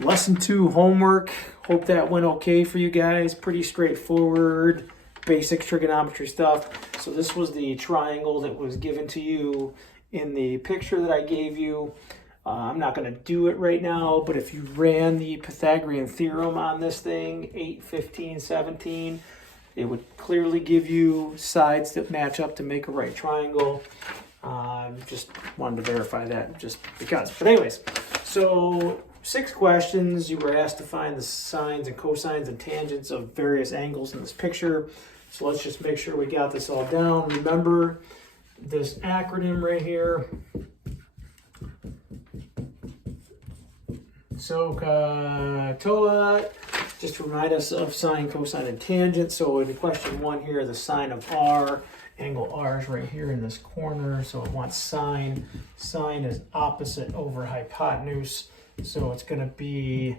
Lesson 2 homework. Hope that went okay for you guys. Pretty straightforward, basic trigonometry stuff. So this was the triangle that was given to you in the picture that I gave you. I'm not going to do it right now, but if you ran the Pythagorean theorem on this thing, 8, 15, 17, it would clearly give you sides that match up to make a right triangle. Just wanted to verify that just because. But anyways, so 6 questions. You were asked to find the sines and cosines and tangents of various angles in this picture. So let's just make sure we got this all down. Remember this acronym right here. SOHCAHTOA, just to remind us of sine, cosine, and tangent. So in question 1 here, the sine of R, angle R is right here in this corner, so it wants sine. Sine is opposite over hypotenuse, so it's going to be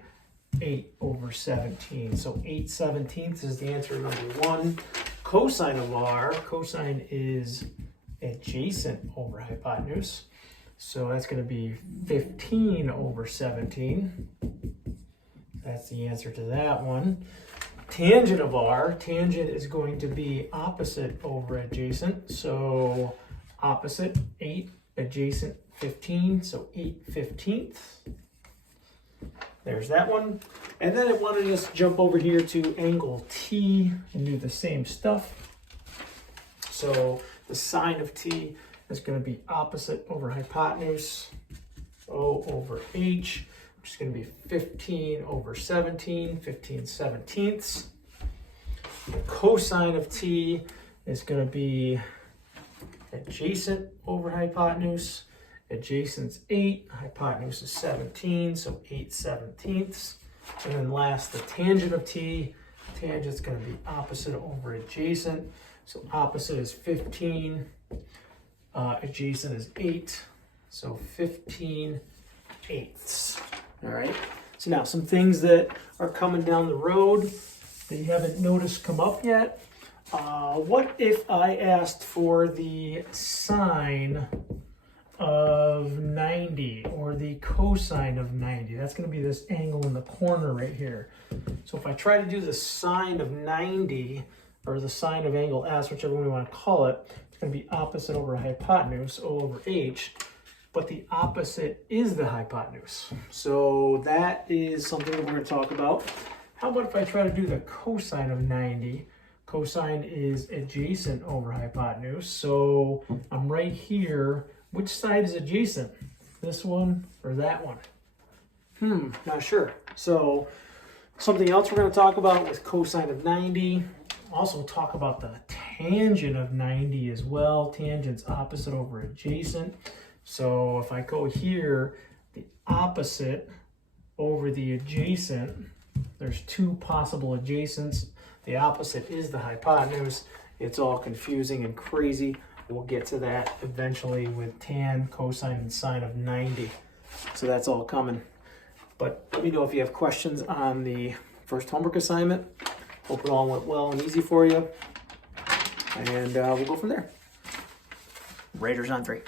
8 over 17. So 8/17 is the answer number 1. Cosine of R, cosine is adjacent over hypotenuse. So that's going to be 15 over 17. That's the answer to that one. Tangent of R, tangent is going to be opposite over adjacent. So opposite, 8, adjacent, 15. So 8/15. There's that one. And then I wanted us to jump over here to angle T and do the same stuff. So the sine of T is going to be opposite over hypotenuse, O over H, which is going to be 15 over 17, 15/17. The cosine of T is going to be adjacent over hypotenuse. Adjacent's 8, hypotenuse is 17, so 8/17. And then last, the tangent of T. Tangent's going to be opposite over adjacent. So opposite is 15. Adjacent is 8, so 15/8. All right. So now some things that are coming down the road that you haven't noticed come up yet. What if I asked for the sine of 90 or the cosine of 90? That's going to be this angle in the corner right here. So if I try to do the sine of 90 or the sine of angle S, whichever one we want to call it, going to be opposite over hypotenuse, O over H, but the opposite is the hypotenuse. So that is something that we're going to talk about. How about if I try to do the cosine of 90? Cosine is adjacent over hypotenuse. So I'm right here. Which side is adjacent? This one or that one? Not sure. So something else we're going to talk about with cosine of 90. Also talk about the tangent of 90 as well. Tangent's opposite over adjacent. So if I go here, the opposite over the adjacent, there's 2 possible adjacents. The opposite is the hypotenuse. It's all confusing and crazy. We'll get to that eventually with tan, cosine, and sine of 90. So that's all coming. But let me know if you have questions on the first homework assignment. Hope it all went well and easy for you. And we'll go from there. Raiders on 3.